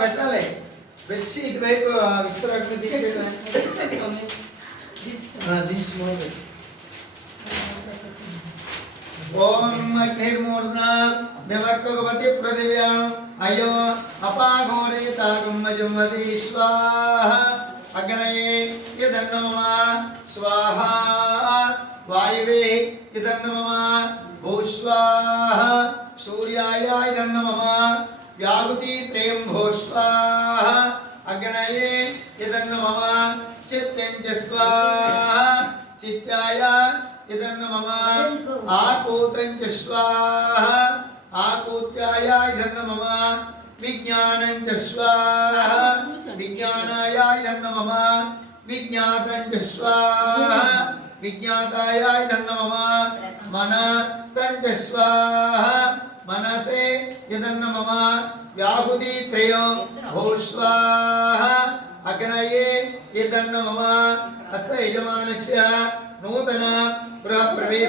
పెట్టాలి పెట్టి ఇటువైపు విస్తరాకు ఓం అగ్నిర్మూర్ధన దేవకవతి పృథివ్యాం అయో అపాఘోరే తాగుమ్మజుమ్మతి స్వాహ అగ్నయే ఇదన్నమమ స్వాహ వాయువే ఇదన్నమమ భూస్వాహ సూర్యాయ ఇదన్నమమ వ్యాహుతి త్రయంభో స్వాహ అగ్నయే ఇదన్నమమ చిత్తంచ స్వాహ చిత్యాయ ఇదన్నమమ ఆకూతంచ స్వాహ ఆకూత్యాయ ఇదన్నమమ విజ్ఞానంచ స్వాహ విజ్ఞానాయ ఇదన్నమమ విజ్ఞాతంచ స్వాహ విజ్ఞాతాయ ఇదన్నమమ మనసంచ స్వాహ మనసే ఇదన్నమమ వ్యాహుతి త్రయో భో స్వాహ అగ్నయే ఇదన్నమమ అస్య యజమానస్య నూతన గృహ ప్రవేశ